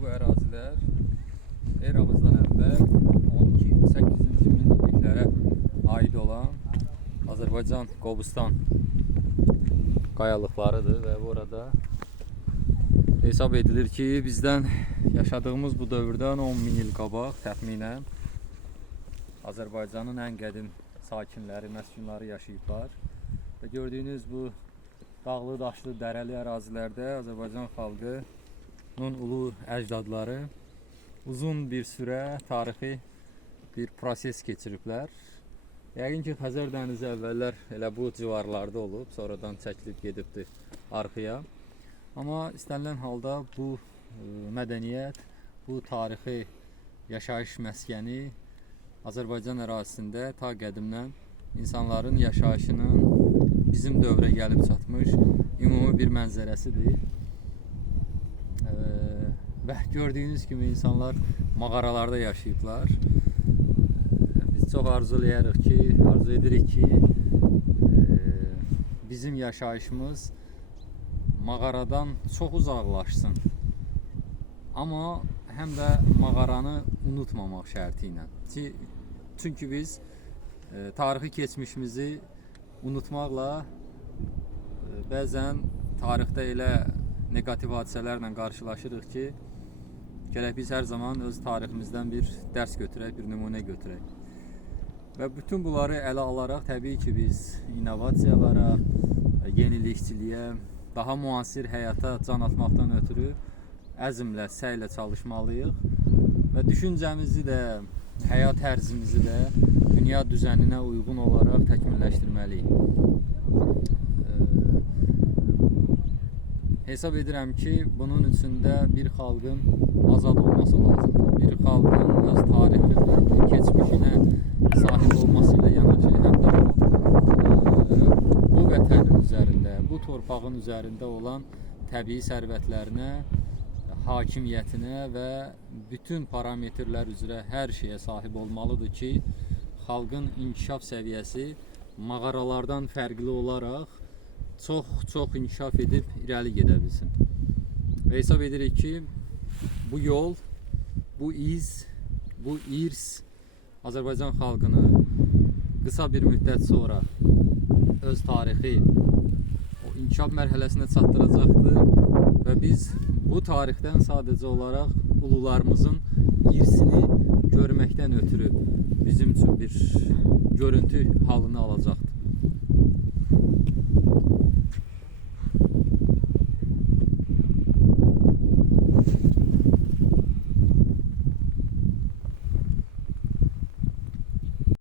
bu ərazilər eramızdan əvvəl 12-8-ci minilliklərə aid olan Azərbaycan Qobustan qayalıqlarıdır və burada hesab edilir ki, bizdən yaşadığımız bu dövrdən 10 min il qabaq təxminən Azərbaycanın ən qədim sakinləri, məskunları yaşayıblar. Və gördüyünüz bu dağlı, daşlı, dərəli ərazilərdə Azərbaycan xalqının ulu əcdadları uzun bir sürə tarixi bir proses keçiriblər. Yəqin ki, Xəzər dənizi əvvəllər elə bu civarlarda olub, sonradan çəkilib gedibdir arxaya. Amma istənilən halda bu mədəniyyət, bu tarixi yaşayış məskəni Azərbaycan ərazisində ta qədimdən insanların yaşayışının bizim dövrə gəlib çatmış ümumi bir mənzərəsidir. Və gördüyünüz kimi insanlar mağaralarda yaşayıblar. Biz çox arzu edirik ki, bizim yaşayışımız mağaradan çox uzaqlaşsın. Amma həm də mağaranı unutmamaq şərti ilə. Çünki biz tarixi keçmişimizi unutmaqla bəzən tarixdə elə negativ hadisələrlə qarşılaşırıq ki, gərək biz hər zaman öz tariximizdən bir dərs götürək, bir nümunə götürək. Və bütün bunları ələ alaraq təbii ki, biz innovasiyalara, yenilikçiliyə, daha müasir həyata can atmaqdan ötürü əzmlə, səylə çalışmalıyıq və düşüncəmizi də, həyat tərzimizi də dünya düzəninə uyğun olaraq təkmilləşdirməliyik. Hesab edirəm ki, bunun üçündə bir xalqın azad olması lazımdır. Bir xalqın öz tarixi, keçmişinə sahib olması ilə yanaşı, həm də bu vətənin üzərində, bu torpağın üzərində olan təbii sərvətlərinə, hakimiyyətinə və bütün parametrlər üzrə hər şeyə sahib olmalıdır ki, xalqın inkişaf səviyyəsi mağaralardan fərqli olaraq çox inkişaf edib irəli gedə bilsin. Və hesab edirik ki, bu yol, bu iz, bu irs Azərbaycan xalqını qısa bir müddət sonra öz tarixi o inkişaf mərhələsinə çatdıracaqdır və biz bu tarixdən sadəcə olaraq ulularımızın irsini görməkdən ötürü bizim üçün bir görüntü halını alacaqdır.